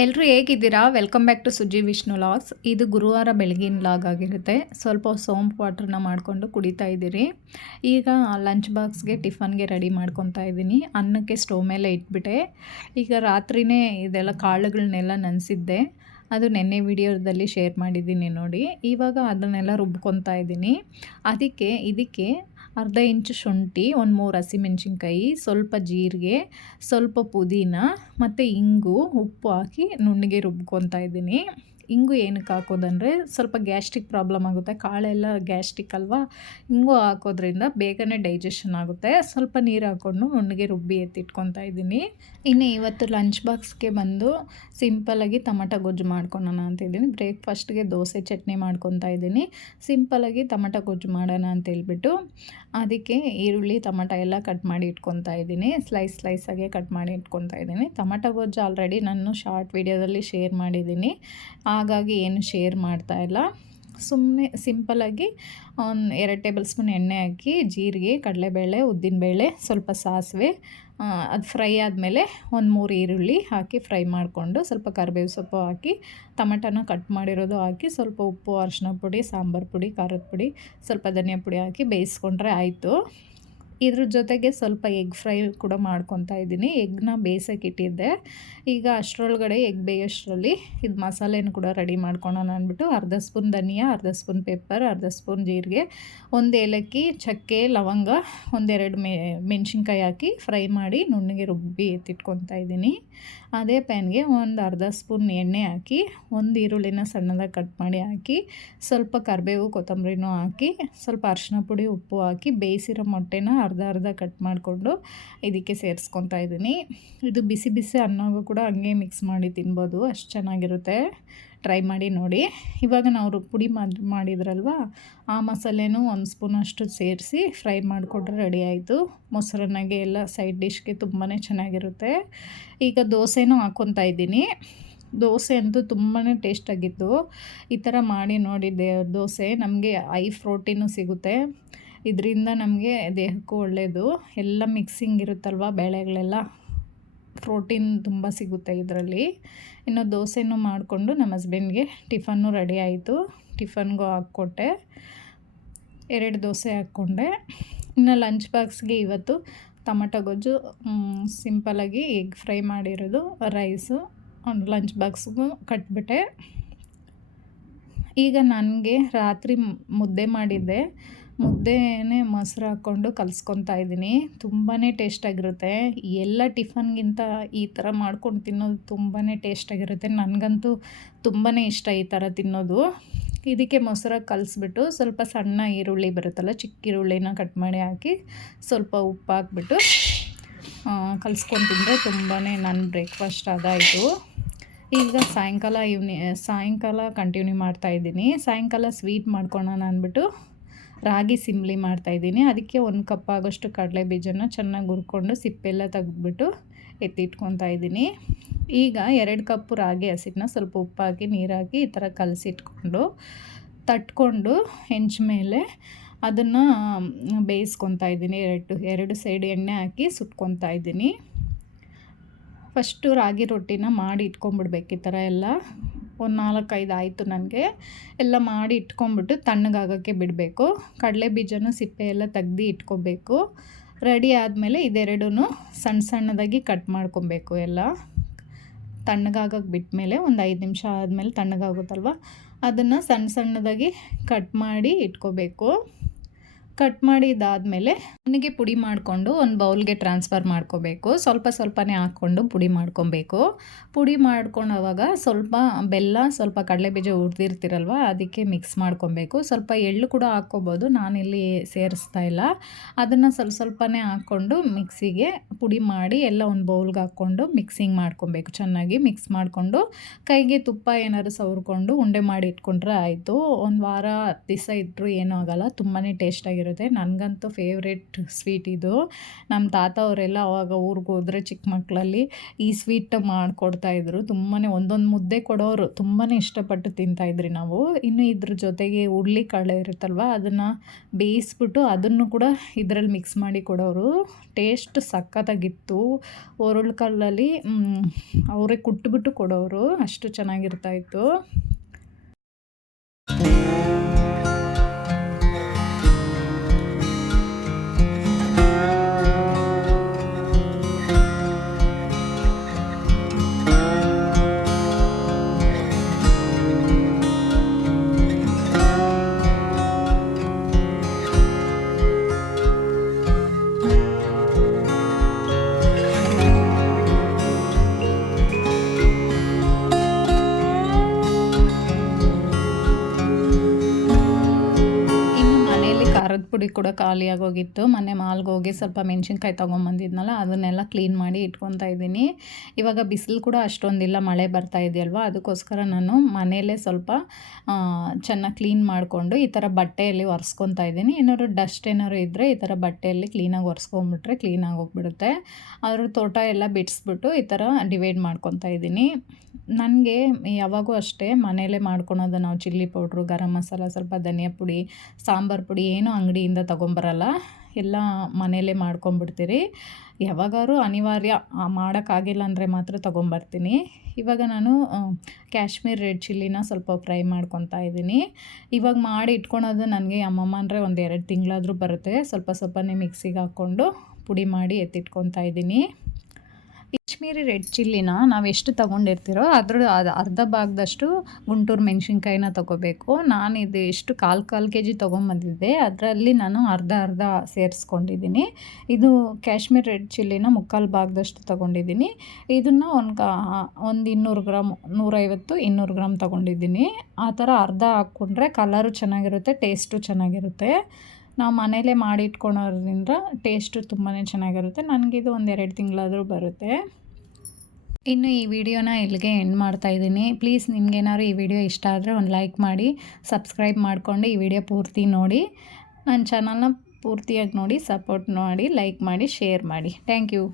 ಎಲ್ಲರೂ ಹೇಗಿದ್ದೀರಾ? Welcome back to Sujji Vishnu logs. ಇದು ಗುರುವಾರ ಬೆಳಗಿನ ಲಾಗ್ ಆಗಿರುತ್ತೆ. ಸ್ವಲ್ಪ ಸೋಂಪು ವಾಟ್ರನ್ನ ಮಾಡಿಕೊಂಡು ಕುಡಿತಾ ಇದ್ದೀರಿ. ಈಗ ಲಂಚ್ ಬಾಕ್ಸ್ಗೆ ಟಿಫನ್ಗೆ ರೆಡಿ ಮಾಡ್ಕೊತಾ ಇದ್ದೀನಿ. ಅನ್ನಕ್ಕೆ ಸ್ಟವ್ ಮೇಲೆ ಇಟ್ಬಿಟ್ಟೆ. ಈಗ ರಾತ್ರಿನೇ ಇದೆಲ್ಲ ಕಾಳುಗಳನ್ನೆಲ್ಲ ನೆನೆಸಿದ್ದೆ. ಅದು ನೆನ್ನೆ ವಿಡಿಯೋದಲ್ಲಿ ಶೇರ್ ಮಾಡಿದ್ದೀನಿ ನೋಡಿ. ಇವಾಗ ಅದನ್ನೆಲ್ಲ ರುಬ್ಕೊತಾ ಇದ್ದೀನಿ. ಇದಕ್ಕೆ ಅರ್ಧ ಇಂಚು ಶುಂಠಿ, ಒಂದು 3 ಹಸಿಮೆಣ್ಸಿನ್ಕಾಯಿ, ಸ್ವಲ್ಪ ಜೀರಿಗೆ, ಸ್ವಲ್ಪ ಪುದೀನ ಮತ್ತು ಇಂಗು, ಉಪ್ಪು ಹಾಕಿ ನುಣ್ಣಗೆ ರುಬ್ಕೊತಾ ಇದ್ದೀನಿ. ಇಂಗು ಏನಕ್ಕೆ ಹಾಕೋದಂದರೆ ಸ್ವಲ್ಪ ಗ್ಯಾಸ್ಟ್ರಿಕ್ ಪ್ರಾಬ್ಲಮ್ ಆಗುತ್ತೆ. ಕಾಳೆಲ್ಲ ಗ್ಯಾಸ್ಟ್ರಿಕ್ ಅಲ್ವಾ, ಇಂಗು ಹಾಕೋದ್ರಿಂದ ಬೇಗನೆ ಡೈಜೆಷನ್ ಆಗುತ್ತೆ. ಸ್ವಲ್ಪ ನೀರು ಹಾಕ್ಕೊಂಡು ನುಣ್ಣಗೆ ರುಬ್ಬಿ ಎತ್ತಿಟ್ಕೊತಾ ಇದ್ದೀನಿ. ಇನ್ನು ಇವತ್ತು ಲಂಚ್ ಬಾಕ್ಸ್ಗೆ ಬಂದು ಸಿಂಪಲಾಗಿ ಟೊಮಟೊ ಗೊಜ್ಜು ಮಾಡ್ಕೊಳೋಣ ಅಂತಿದ್ದೀನಿ. ಬ್ರೇಕ್ಫಾಸ್ಟ್ಗೆ ದೋಸೆ ಚಟ್ನಿ ಮಾಡ್ಕೊತಾ ಇದ್ದೀನಿ. ಸಿಂಪಲಾಗಿ ಟೊಮಟೊ ಗೊಜ್ಜು ಮಾಡೋಣ ಅಂತೇಳ್ಬಿಟ್ಟು ಅದಕ್ಕೆ ಈರುಳ್ಳಿ ಟೊಮಟೊ ಎಲ್ಲ ಕಟ್ ಮಾಡಿ ಇಟ್ಕೊತಾ ಇದ್ದೀನಿ. ಸ್ಲೈಸಾಗೆ ಕಟ್ ಮಾಡಿ ಇಟ್ಕೊತಾ ಇದ್ದೀನಿ. ಟೊಮಟೊ ಗೊಜ್ಜು ಆಲ್ರೆಡಿ ನಾನು ಶಾರ್ಟ್ ವಿಡಿಯೋದಲ್ಲಿ ಶೇರ್ ಮಾಡಿದ್ದೀನಿ, ಹಾಗಾಗಿ ಏನು ಶೇರ್ ಮಾಡ್ತಾಯಿಲ್ಲ. ಸುಮ್ಮನೆ ಸಿಂಪಲಾಗಿ ಒಂದು 2 ಟೇಬಲ್ ಸ್ಪೂನ್ ಎಣ್ಣೆ ಹಾಕಿ, ಜೀರಿಗೆ, ಕಡಲೆಬೇಳೆ, ಉದ್ದಿನಬೇಳೆ, ಸ್ವಲ್ಪ ಸಾಸಿವೆ, ಅದು ಫ್ರೈ ಆದಮೇಲೆ ಒಂದು 3 ಈರುಳ್ಳಿ ಹಾಕಿ ಫ್ರೈ ಮಾಡಿಕೊಂಡು ಸ್ವಲ್ಪ ಕರಿಬೇವು ಸೊಪ್ಪು ಹಾಕಿ ಟೊಮಟೊನ ಕಟ್ ಮಾಡಿರೋದು ಹಾಕಿ ಸ್ವಲ್ಪ ಉಪ್ಪು, ಅರಿಶಿನ ಪುಡಿ, ಸಾಂಬಾರು ಪುಡಿ, ಖಾರದ ಪುಡಿ, ಸ್ವಲ್ಪ ಧನಿಯಾ ಪುಡಿ ಹಾಕಿ ಬೇಯಿಸ್ಕೊಂಡ್ರೆ ಆಯಿತು. ಇದ್ರ ಜೊತೆಗೆ ಸ್ವಲ್ಪ ಎಗ್ ಫ್ರೈ ಕೂಡ ಮಾಡ್ಕೊತಾ ಇದ್ದೀನಿ. ಎಗ್ನ ಬೇಯಿಸೋಕೆ ಇಟ್ಟಿದ್ದೆ. ಈಗ ಅಷ್ಟರೊಳಗಡೆ ಎಗ್ ಬೇಯೋಷ್ಟರಲ್ಲಿ ಇದು ಮಸಾಲೆನೂ ಕೂಡ ರೆಡಿ ಮಾಡ್ಕೊಳೋಣ ಅಂದ್ಬಿಟ್ಟು ಅರ್ಧ ಸ್ಪೂನ್ ಧನಿಯಾ, ಅರ್ಧ ಸ್ಪೂನ್ ಪೆಪ್ಪರ್, ಅರ್ಧ ಸ್ಪೂನ್ ಜೀರಿಗೆ, 1 ಏಲಕ್ಕಿ, ಚಕ್ಕೆ, ಲವಂಗ, 1-2 ಮೆಣಸಿನ್ಕಾಯಿ ಹಾಕಿ ಫ್ರೈ ಮಾಡಿ ನುಣ್ಣಗೆ ರುಬ್ಬಿ ಎತ್ತಿಟ್ಕೊತಾ ಇದ್ದೀನಿ. ಅದೇ ಪ್ಯಾನ್ಗೆ ಒಂದು ಅರ್ಧ ಸ್ಪೂನ್ ಎಣ್ಣೆ ಹಾಕಿ 1 ಈರುಳ್ಳಿನ ಸಣ್ಣದಾಗಿ ಕಟ್ ಮಾಡಿ ಹಾಕಿ ಸ್ವಲ್ಪ ಕರಿಬೇವು, ಕೊತ್ತಂಬರಿನೂ ಹಾಕಿ ಸ್ವಲ್ಪ ಅರಿಶಿನ ಪುಡಿ, ಉಪ್ಪು ಹಾಕಿ ಬೇಯಿಸಿರೋ ಮೊಟ್ಟೆನ ಅರ್ಧ ಕಟ್ ಮಾಡಿಕೊಂಡು ಇದಕ್ಕೆ ಸೇರಿಸ್ಕೊತಾ ಇದ್ದೀನಿ. ಇದು ಬಿಸಿ ಬಿಸಿ ಅನ್ನಗೂ ಕೂಡ ಹಂಗೆ ಮಿಕ್ಸ್ ಮಾಡಿ ತಿನ್ಬೋದು, ಅಷ್ಟು ಚೆನ್ನಾಗಿರುತ್ತೆ. ಟ್ರೈ ಮಾಡಿ ನೋಡಿ. ಇವಾಗ ನಾವು ಪುಡಿ ಮಾಡಿದ್ರಲ್ವ, ಆ ಮಸಾಲೆನೂ 1 ಸ್ಪೂನಷ್ಟು ಸೇರಿಸಿ ಫ್ರೈ ಮಾಡಿಕೊಟ್ರೆ ರೆಡಿ ಆಯಿತು. ಮೊಸರನ್ನಾಗೆ ಎಲ್ಲ ಸೈಡ್ ಡಿಶ್ಗೆ ತುಂಬಾ ಚೆನ್ನಾಗಿರುತ್ತೆ. ಈಗ ದೋಸೆನೂ ಹಾಕ್ಕೊತಾ ಇದ್ದೀನಿ. ದೋಸೆ ಅಂತೂ ತುಂಬಾ ಟೇಸ್ಟಾಗಿತ್ತು. ಈ ಥರ ಮಾಡಿ ನೋಡಿದ್ದೆ. ದೋಸೆ ನಮಗೆ ಹೈ ಪ್ರೋಟೀನು ಸಿಗುತ್ತೆ. ಇದರಿಂದ ನಮಗೆ ದೇಹಕ್ಕೂ ಒಳ್ಳೆಯದು. ಎಲ್ಲ ಮಿಕ್ಸಿಂಗ್ ಇರುತ್ತಲ್ವ, ಬೇಳೆಗಳೆಲ್ಲ, ಪ್ರೋಟೀನ್ ತುಂಬ ಸಿಗುತ್ತೆ ಇದರಲ್ಲಿ. ಇನ್ನು ದೋಸೆನೂ ಮಾಡಿಕೊಂಡು ನಮ್ಮ ಹಸ್ಬೆಂಡ್ಗೆ ಟಿಫನ್ನು ರೆಡಿ ಆಯಿತು. ಟಿಫನ್ಗೂ ಹಾಕ್ಕೊಟ್ಟೆ. 2 ದೋಸೆ ಹಾಕ್ಕೊಂಡೆ. ಇನ್ನು ಲಂಚ್ ಬಾಕ್ಸ್ಗೆ ಇವತ್ತು ಟೊಮಟೊ ಗೊಜ್ಜು, ಸಿಂಪಲಾಗಿ ಎಗ್ ಫ್ರೈ ಮಾಡಿರೋದು, ರೈಸು ಒಂದು ಲಂಚ್ ಬಾಕ್ಸ್ಗೂ ಕಟ್ಬಿಟ್ಟೆ. ಈಗ ನನಗೆ ರಾತ್ರಿ ಮುದ್ದೆ ಮಾಡಿದ್ದೆ. ಮುದ್ದೆನೇ ಮೊಸರು ಹಾಕ್ಕೊಂಡು ಕಲಿಸ್ಕೊತಾ ಇದ್ದೀನಿ. ತುಂಬಾ ಟೇಸ್ಟಾಗಿರುತ್ತೆ. ಎಲ್ಲ ಟಿಫನ್ಗಿಂತ ಈ ಥರ ಮಾಡ್ಕೊಂಡು ತಿನ್ನೋದು ತುಂಬಾ ಟೇಸ್ಟಾಗಿರುತ್ತೆ. ನನಗಂತೂ ತುಂಬಾ ಇಷ್ಟ ಈ ಥರ ತಿನ್ನೋದು. ಇದಕ್ಕೆ ಮೊಸರಾಗಿ ಕಲಿಸ್ಬಿಟ್ಟು ಸ್ವಲ್ಪ ಸಣ್ಣ ಈರುಳ್ಳಿ ಬರುತ್ತಲ್ಲ, ಚಿಕ್ಕ ಈರುಳ್ಳಿನ ಕಟ್ ಮಾಡಿ ಹಾಕಿ ಸ್ವಲ್ಪ ಉಪ್ಪು ಹಾಕ್ಬಿಟ್ಟು ಕಲಿಸ್ಕೊಂಡು ತಿಂದರೆ ತುಂಬಾ ನನ್ನ ಬ್ರೇಕ್ಫಾಸ್ಟ್ ಅದಾಯಿತು. ಈಗ ಸಾಯಂಕಾಲ ಕಂಟಿನ್ಯೂ ಮಾಡ್ತಾಯಿದ್ದೀನಿ. ಸಾಯಂಕಾಲ ಸ್ವೀಟ್ ಮಾಡ್ಕೊಳ್ಳೋಣ ಅಂದ್ಬಿಟ್ಟು ರಾಗಿ ಸಿಂಬಳಿ ಮಾಡ್ತಾಯಿದ್ದೀನಿ. ಅದಕ್ಕೆ 1 ಕಪ್ ಆಗೋಷ್ಟು ಕಡಲೆ ಬೀಜನ ಚೆನ್ನಾಗಿ ಹುರ್ಕೊಂಡು ಸಿಪ್ಪೆಲ್ಲ ತೆಗೆದ್ಬಿಟ್ಟು ಎತ್ತಿಟ್ಕೊತಾ ಇದ್ದೀನಿ. ಈಗ 2 ಕಪ್ ರಾಗಿ ಹಸಿಟ್ಟನ್ನ ಸ್ವಲ್ಪ ಉಪ್ಪು ಹಾಕಿ ನೀರು ಹಾಕಿ ಈ ಥರ ಕಲಸಿಟ್ಕೊಂಡು ತಟ್ಕೊಂಡು ಹೆಂಚ ಮೇಲೆ ಅದನ್ನು ಬೇಯಿಸ್ಕೊತಾ ಇದ್ದೀನಿ. 2 ಸೈಡ್ ಎಣ್ಣೆ ಹಾಕಿ ಸುಟ್ಕೊತಾ ಇದ್ದೀನಿ. ಫಸ್ಟು ರಾಗಿ ರೊಟ್ಟಿನ ಮಾಡಿ ಇಟ್ಕೊಂಬಿಡ್ಬೇಕು. ಈ ಥರ ಎಲ್ಲ ಒಂದು 4-5 ಆಯಿತು ನನಗೆ. ಎಲ್ಲ ಮಾಡಿ ಇಟ್ಕೊಂಬಿಟ್ಟು ತಣ್ಣಗಾಗೋಕ್ಕೆ ಬಿಡಬೇಕು. ಕಡಲೆ ಬೀಜನೂ ಸಿಪ್ಪೆ ಎಲ್ಲ ತೆಗ್ದು ಇಟ್ಕೊಬೇಕು. ರೆಡಿ ಆದಮೇಲೆ ಇದೆರಡೂ ಸಣ್ಣದಾಗಿ ಕಟ್ ಮಾಡ್ಕೊಬೇಕು. ಎಲ್ಲ ತಣ್ಣಗಾಗೋಕ್ಕೆ ಬಿಟ್ಟಮೇಲೆ ಒಂದು 5 ನಿಮಿಷ ಆದಮೇಲೆ ತಣ್ಣಗಾಗುತ್ತಲ್ವ, ಅದನ್ನು ಸಣ್ಣದಾಗಿ ಕಟ್ ಮಾಡಿ ಇಟ್ಕೋಬೇಕು. ಕಟ್ ಮಾಡಿ ಇದಾದಮೇಲೆ ನನಗೆ ಪುಡಿ ಮಾಡಿಕೊಂಡು ಒಂದು ಬೌಲ್ಗೆ ಟ್ರಾನ್ಸ್ಫರ್ ಮಾಡ್ಕೋಬೇಕು. ಸ್ವಲ್ಪನೇ ಹಾಕ್ಕೊಂಡು ಪುಡಿ ಮಾಡ್ಕೊಬೇಕು. ಪುಡಿ ಮಾಡ್ಕೊಂಡಾಗ ಸ್ವಲ್ಪ ಬೆಲ್ಲ, ಸ್ವಲ್ಪ ಕಡಲೆಬೀಜ ಹುರಿದಿರ್ತೀರಲ್ವ, ಅದಕ್ಕೆ ಮಿಕ್ಸ್ ಮಾಡ್ಕೊಬೇಕು. ಸ್ವಲ್ಪ ಎಳ್ಳು ಕೂಡ ಹಾಕ್ಕೋಬೋದು, ನಾನಿಲ್ಲಿ ಸೇರಿಸ್ತಾ ಇಲ್ಲ. ಅದನ್ನು ಸ್ವಲ್ಪನೇ ಹಾಕ್ಕೊಂಡು ಮಿಕ್ಸಿಗೆ ಪುಡಿ ಮಾಡಿ ಎಲ್ಲ ಒಂದು ಬೌಲ್ಗೆ ಹಾಕ್ಕೊಂಡು ಮಿಕ್ಸಿಂಗ್ ಮಾಡ್ಕೊಬೇಕು. ಚೆನ್ನಾಗಿ ಮಿಕ್ಸ್ ಮಾಡಿಕೊಂಡು ಕೈಗೆ ತುಪ್ಪ ಏನಾದ್ರು ಸವರ್ಕೊಂಡು ಉಂಡೆ ಮಾಡಿ ಇಟ್ಕೊಂಡ್ರೆ ಆಯಿತು. ಒಂದು ವಾರ 10 ದಿವಸ ಇಟ್ಟರು ಏನೂ ಆಗೋಲ್ಲ, ತುಂಬಾ ಟೇಸ್ಟಾಗಿರುತ್ತೆ. ಚೆನ್ನಾಗಿರುತ್ತೆ. ನನಗಂತೂ ಫೇವ್ರೆಟ್ ಸ್ವೀಟ್ ಇದು. ನಮ್ಮ ತಾತ ಅವರೆಲ್ಲ ಅವಾಗ ಊರಿಗೆ ಹೋದರೆ ಚಿಕ್ಕ ಮಕ್ಕಳಲ್ಲಿ ಈ ಸ್ವೀಟ್ ಮಾಡಿಕೊಡ್ತಾಯಿದ್ರು. ತುಂಬಾ ಒಂದೊಂದು ಮುದ್ದೆ ಕೊಡೋರು. ತುಂಬಾ ಇಷ್ಟಪಟ್ಟು ತಿಂತಾಯಿದ್ರಿ ನಾವು. ಇನ್ನು ಇದ್ರ ಜೊತೆಗೆ ಹುರುಳಿಕಾಳು ಇರುತ್ತಲ್ವ, ಅದನ್ನು ಬೇಯಿಸ್ಬಿಟ್ಟು ಅದನ್ನು ಕೂಡ ಇದರಲ್ಲಿ ಮಿಕ್ಸ್ ಮಾಡಿ ಕೊಡೋರು. ಟೇಸ್ಟ್ ಸಖತ್ತಾಗಿತ್ತು. ಹುರುಳಿಕಾಳಲ್ಲಿ ಅವರೇ ಕುಟ್ಬಿಟ್ಟು ಕೊಡೋರು. ಅಷ್ಟು ಚೆನ್ನಾಗಿರ್ತಾಯಿತ್ತು. ಖಾರದ ಪುಡಿ ಕೂಡ ಖಾಲಿಯಾಗೋಗಿತ್ತು. ಮೊನ್ನೆ ಮಾಲ್ಗೆ ಹೋಗಿ ಸ್ವಲ್ಪ ಮೆಣಸಿನ್ಕಾಯಿ ತೊಗೊಂಬಂದಿದ್ನಲ್ಲ, ಅದನ್ನೆಲ್ಲ ಕ್ಲೀನ್ ಮಾಡಿ ಇಟ್ಕೊತಾ ಇದ್ದೀನಿ. ಇವಾಗ ಬಿಸಿಲು ಕೂಡ ಅಷ್ಟೊಂದಿಲ್ಲ, ಮಳೆ ಬರ್ತಾ ಇದೆಯಲ್ವ, ಅದಕ್ಕೋಸ್ಕರ ನಾನು ಮನೆಯಲ್ಲೇ ಸ್ವಲ್ಪ ಚೆನ್ನಾಗಿ ಕ್ಲೀನ್ ಮಾಡಿಕೊಂಡು ಈ ಥರ ಬಟ್ಟೆಯಲ್ಲಿ ಒರೆಸ್ಕೊತಾ ಇದ್ದೀನಿ. ಏನಾದ್ರು ಡಸ್ಟ್ ಏನಾದ್ರು ಇದ್ದರೆ ಈ ಥರ ಬಟ್ಟೆಯಲ್ಲಿ ಕ್ಲೀನಾಗಿ ಒರೆಸ್ಕೊಂಬಿಟ್ರೆ ಕ್ಲೀನಾಗಿ ಹೋಗ್ಬಿಡುತ್ತೆ. ಅದ್ರ ತೋಟ ಎಲ್ಲ ಬಿಡಿಸ್ಬಿಟ್ಟು ಈ ಥರ ಡಿವೈಡ್ ಮಾಡ್ಕೊತಾ ಇದ್ದೀನಿ. ನನಗೆ ಯಾವಾಗೂ ಅಷ್ಟೇ ಮನೆಯಲ್ಲೇ ಮಾಡ್ಕೊಳೋದು. ನಾವು ಚಿಲ್ಲಿ ಪೌಡ್ರು, ಗರಂ ಮಸಾಲ, ಸ್ವಲ್ಪ ಧನಿಯಾ ಪುಡಿ, ಸಾಂಬಾರು ಪುಡಿ ಏನೂ ಅಂಗಡಿಯಿಂದ ತೊಗೊಂಬರಲ್ಲ, ಎಲ್ಲ ಮನೆಯಲ್ಲೇ ಮಾಡ್ಕೊಂಬಿಡ್ತೀರಿ. ಯಾವಾಗಾದ್ರೂ ಅನಿವಾರ್ಯ ಮಾಡೋಕ್ಕಾಗಿಲ್ಲ ಅಂದರೆ ಮಾತ್ರ ತೊಗೊಂಬರ್ತೀನಿ. ಇವಾಗ ನಾನು ಕಾಶ್ಮೀರ್ ರೆಡ್ ಚಿಲ್ಲಿನ ಸ್ವಲ್ಪ ಫ್ರೈ ಮಾಡ್ಕೊತಾ ಇದ್ದೀನಿ. ಇವಾಗ ಮಾಡಿ ಇಟ್ಕೊಳೋದು ನನಗೆ ಅಮ್ಮಮ್ಮ ಅಂದರೆ ಒಂದು 2 ತಿಂಗಳಾದರೂ ಬರುತ್ತೆ. ಸ್ವಲ್ಪ ಸ್ವಲ್ಪನೇ ಮಿಕ್ಸಿಗೆ ಹಾಕ್ಕೊಂಡು ಪುಡಿ ಮಾಡಿ ಎತ್ತಿಟ್ಕೊತಾ ಇದ್ದೀನಿ. ಕಾಶ್ಮೀರಿ ರೆಡ್ ಚಿಲ್ಲಿನ ನಾವು ಎಷ್ಟು ತೊಗೊಂಡಿರ್ತೀರೋ ಅದು ಅರ್ಧ ಭಾಗದಷ್ಟು ಗುಂಟೂರು ಮೆಣಸಿನ್ಕಾಯಿನ ತೊಗೋಬೇಕು. ನಾನು ಇದು ಎಷ್ಟು 1/4 kg ತೊಗೊಂಬಂದಿದ್ದೆ, ಅದರಲ್ಲಿ ನಾನು ಅರ್ಧ ಸೇರಿಸ್ಕೊಂಡಿದ್ದೀನಿ. ಇದು ಕಾಶ್ಮೀರ್ ರೆಡ್ ಚಿಲ್ಲಿನ 3/4 ಭಾಗದಷ್ಟು ತೊಗೊಂಡಿದ್ದೀನಿ. ಇದನ್ನು ಒಂದು 200 ಗ್ರಾಮ್, 150-200 ಗ್ರಾಮ್ ತೊಗೊಂಡಿದ್ದೀನಿ. ಆ ಥರ ಅರ್ಧ ಹಾಕ್ಕೊಂಡ್ರೆ ಕಲರು ಚೆನ್ನಾಗಿರುತ್ತೆ, ಟೇಸ್ಟು ಚೆನ್ನಾಗಿರುತ್ತೆ. ನಾವು ಮನೇಲೇ ಮಾಡಿ ಇಟ್ಕೊಳೋದ್ರಿಂದ ಟೇಸ್ಟು ತುಂಬಾ ಚೆನ್ನಾಗಿರುತ್ತೆ. ನನಗಿದು ಒಂದು 2 ತಿಂಗಳಾದರೂ ಬರುತ್ತೆ. ಇನ್ನು ಈ ವಿಡಿಯೋನ ಇಲ್ಲಿಗೆ ಎಂಡ್ ಮಾಡ್ತಾಯಿದ್ದೀನಿ. ಪ್ಲೀಸ್ ನಿಮಗೇನಾದ್ರು ಈ ವಿಡಿಯೋ ಇಷ್ಟ ಆದರೆ ಒಂದು ಲೈಕ್ ಮಾಡಿ, ಸಬ್ಸ್ಕ್ರೈಬ್ ಮಾಡಿಕೊಂಡು ಈ ವಿಡಿಯೋ ಪೂರ್ತಿ ನೋಡಿ. ನನ್ನ ಚಾನಲ್ನ ಪೂರ್ತಿಯಾಗಿ ನೋಡಿ, ಸಪೋರ್ಟ್ ಮಾಡಿ, ಲೈಕ್ ಮಾಡಿ, ಶೇರ್ ಮಾಡಿ. Thank you.